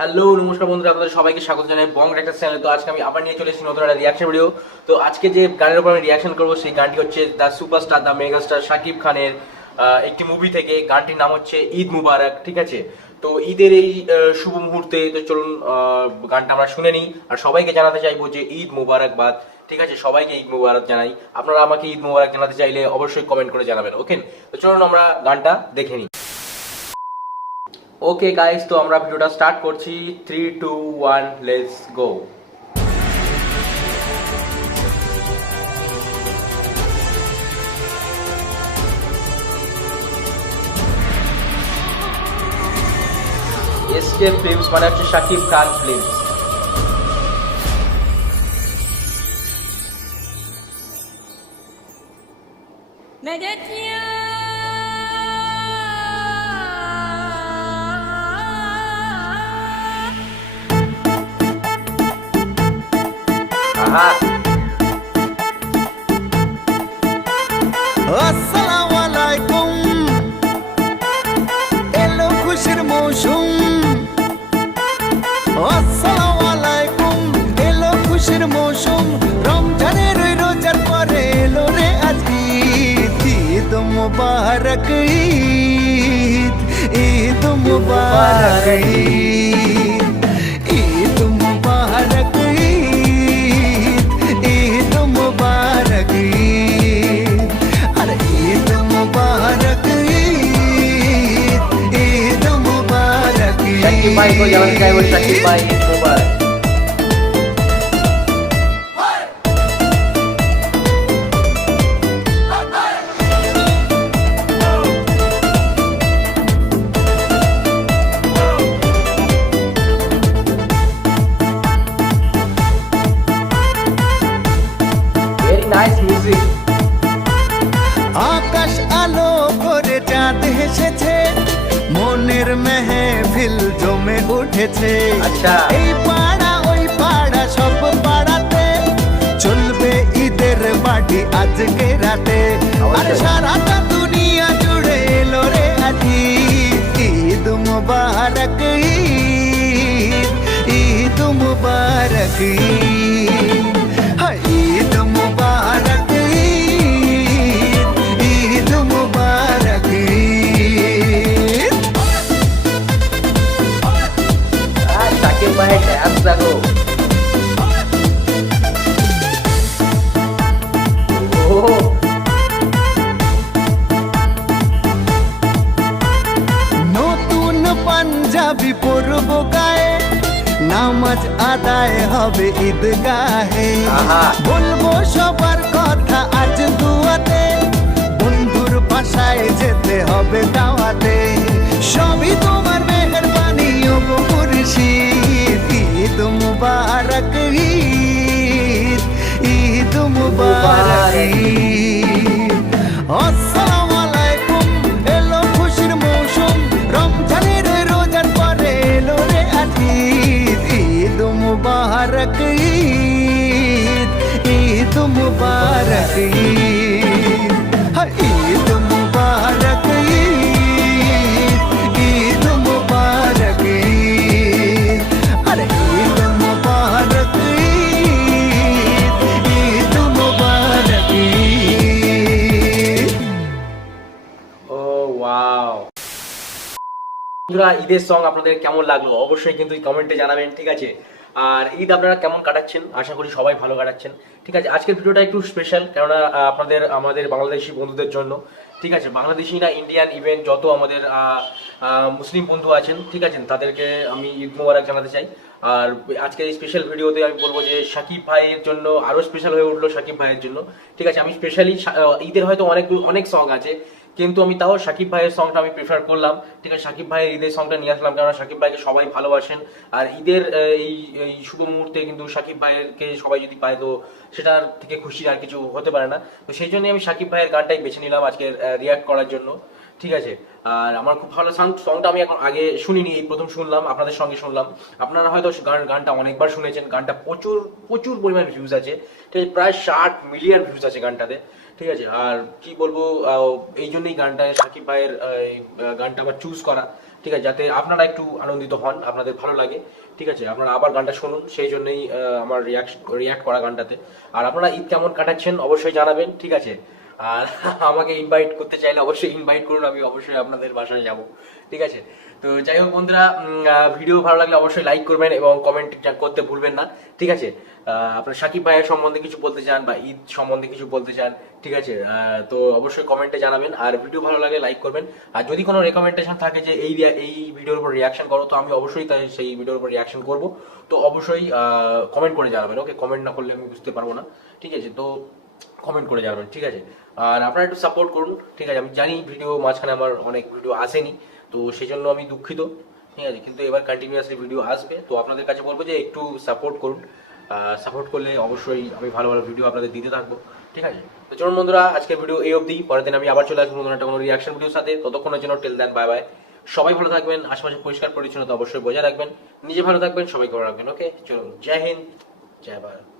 Hello নমস্কার বন্ধুরা, আপনাদের সবাইকে স্বাগত জানাই বং একটা চ্যানেলে। তো আজকে আমি আবার নিয়ে চলে এসেছি নতুন একটা রিয়াকশন ভিডিও। তো আজকে যে গানের উপর আমি রিয়াকশন করবো সেই গানটি হচ্ছে the superstar the megastar Shakib খানের একটি মুভি থেকে। গানটির নাম হচ্ছে ঈদ মুবারক, ঠিক আছে? তো ঈদের এই শুভ মুহূর্তে তো চলুন গানটা আমরা শুনে নিই। আর সবাইকে জানাতে চাইবো যে ঈদ মুবারকবাদ, ঠিক আছে? সবাইকে ঈদ মুবারক জানাই। আপনারা আমাকে ঈদ মুবারক জানাতে চাইলে অবশ্যই কমেন্ট করে জানাবেন, ওকে? তো চলুন আমরা গানটা দেখে নিই। ওকে গাইস, তো আমরা ভিডিওটা স্টার্ট করছি। 3 2 1 লেটস গো। এসকে ফিল্মস মানে হচ্ছে শাকিব খান ফিল্মস। আহা, আসসালামু আলাইকুম, এলো খুশির মৌসুম। আসসালামু আলাইকুম, এলো খুশির মৌসুম। রমজানের ওই রোজার পরে এলো রে আজ ঈদ। ঈদ মুবারক ঈদ, ঈদ মুবারক ঈদ, ঈদ মুবারক ঈদ, ঈদ মুবারক ঈদ। আরে ঈদ মুবারক ঈদ, ঈদ মুবারক শাকিব ভাই को জানাতে চাইবো শাকিব ভাই ঈদ মুবারক। Very nice music. আকাশ আলো করে চাঁদ হেসেছে, মনের মেহফিল জমে উঠেছে। আচ্ছা। এই পাড়া ওই পাড়া সব পাড়াতে চলবে ঈদের বাড়ি আজকে রাতে। আর সারাটা দুনিয়া জুড়ে এলো রে আজ ঈদ। ঈদ মুবারক ঈদ, ঈদ মুবারক ঈদ, হায় ঈদ মুবারক ঈদ, ঈদ মুবারক ঈদ। শাকিব ভাই ড্যান্স দেখো। ও নতুন পাঞ্জাবি পরব গায়ে, নামাজ আদায় হবে ঈদগাহে। আহা। বলবো সবার কথা আজ দুয়াতে, বন্ধুর বাসায় যেতে হবে দাওয়াতে। সবই তোমার মেহেরবানি ও গো মুর্শিদ। ঈদ মুবারক ঈদ, ঈদ মুবারক ঈদ। আসসালামু আলাইকুম, এলো খুশির মৌসুম। রমজানের রোজার পরে এলো রে আজ ঈদ। ঈদ মুবারক ঈদ, ঈদ মুবারক ঈদ, হায় ঈদ মুবারক ঈদ, ঈদ মুবারক ঈদ। আরে ঈদ মুবারক ঈদ, ঈদ মুবারক ঈদ। ও ওয়াও। বন্ধুরা, ঈদের সং আপনাদের কেমন লাগলো অবশ্যই কিন্তু কমেন্টে জানাবেন, ঠিক আছে? আর ঈদ আপনারা কেমন কাটাচ্ছেন, আশা করি সবাই ভালো কাটাচ্ছেন, ঠিক আছে? আজকের ভিডিওটা একটু স্পেশাল, কেননা আমাদের বাংলাদেশি বন্ধুদের জন্য, ঠিক আছে? বাংলাদেশি না, ইন্ডিয়ান ইভেন যত আমাদের মুসলিম বন্ধু আছেন, ঠিক আছে, তাদেরকে আমি ঈদ মোবারক জানাতে চাই। আর আজকের এই স্পেশাল ভিডিওতে আমি বলবো যে শাকিব ভাইয়ের জন্য আরও স্পেশাল হয়ে উঠলো, শাকিব ভাইয়ের জন্য, ঠিক আছে? আমি স্পেশালি ঈদের হয়তো অনেক অনেক সং আছে, কিন্তু আমি তাও শাকিব ভাইয়ের সংটা আমি প্রেফার করলাম, ঠিক আছে? শাকিব ভাইয়ের ঈদের সংটা নিয়ে আসলাম, কারণ শাকিব ভাইকে সবাই ভালোবাসেন। আর ঈদের এই শুভ মুহূর্তে কিন্তু শাকিব ভাইয়েরকে সবাই যদি পায় তো সেটার থেকে খুশি আর কিছু হতে পারে না। তো সেই জন্যই আমি শাকিব ভাইয়ের গানটাই বেছে নিলাম আজকে রিয়াক্ট করার জন্য, ঠিক আছে? আর আমার খুব ভালো সংটা আমি এখন আগে শুনিনি, এই প্রথম শুনলাম, আপনাদের সঙ্গে শুনলাম। আপনারা হয়তো গানটা অনেকবার শুনেছেন। গানটা প্রচুর প্রচুর পরিমাণ ভিউজ আছে, ঠিক আছে? প্রায় 60 মিলিয়ন ভিউজ আছে গানটাতে, ঠিক আছে? আর কি বলবো, এই জন্যই গানটা শাকিব ভাইয়ের গানটা আবার চুজ করা, ঠিক আছে, যাতে আপনারা একটু আনন্দিত হন, আপনাদের ভালো লাগে। ঠিক আছে, আপনারা আবার গানটা শুনুন, সেই জন্যই আমার রিয়াক্ট করা গানটাতে। আর আপনারা ঈদ কেমন কাটাচ্ছেন অবশ্যই জানাবেন, ঠিক আছে। আর আমাকে ইনভাইট করতে চাইলে অবশ্যই ইনভাইট করুন, আমি অবশ্যই আপনাদের বাসায় যাব, ঠিক আছে। তো যাই হোক বন্ধুরা, ভিডিও ভালো লাগলে অবশ্যই লাইক করবেন এবং কমেন্ট করতে ভুলবেন না, ঠিক আছে। আপনার সাকিব ভাইয়ের সম্বন্ধে কিছু বলতে চান বা ঈদ সম্বন্ধে কিছু বলতে চান, ঠিক আছে, তো অবশ্যই কমেন্টে জানাবেন। আর ভিডিও ভালো লাগলে লাইক করবেন। আর যদি কোনো রেকমেন্ডেশন থাকে যে এই ভিডিওর উপর রিয়াকশন করো, তো আমি অবশ্যই তাই সেই ভিডিওর উপর রিয়াকশন করব। তো অবশ্যই কমেন্ট করে জানাবেন, ওকে। কমেন্ট না করলে আমি বুঝতে পারবো না, ঠিক আছে। তো কমেন্ট করে জানাবেন, ঠিক আছে। আর আপনারা একটু সাপোর্ট করুন, ঠিক আছে। আমি জানি ভিডিও মাঝখানে আমার অনেক ভিডিও আসেনি, তো সেই জন্য আমি দুঃখিত, ঠিক আছে। কিন্তু এবার কন্টিনিউয়াসলি ভিডিও আসবে, তো আপনাদের কাছে বলবো যে একটু সাপোর্ট করুন। সাপোর্ট করলে অবশ্যই আমি ভালো ভালো ভিডিও আপনাদের দিতে থাকবো, ঠিক আছে। তো চলুন বন্ধুরা, আজকের ভিডিও এই অবধি। পরের দিন আমি আবার চলে আসবো নতুন একটা কোনো রিয়াকশন ভিডিওর সাথে। ততক্ষণের জন্য টিল দেন, বাই বাই। সবাই ভালো থাকবেন, আশেপাশে পরিষ্কার পরিচ্ছন্নতা অবশ্যই বজায় রাখবেন, নিজে ভালো থাকবেন, সবাইকে ভালো রাখবেন, ওকে। চলুন, জয় হিন্দ, জয় ভারত।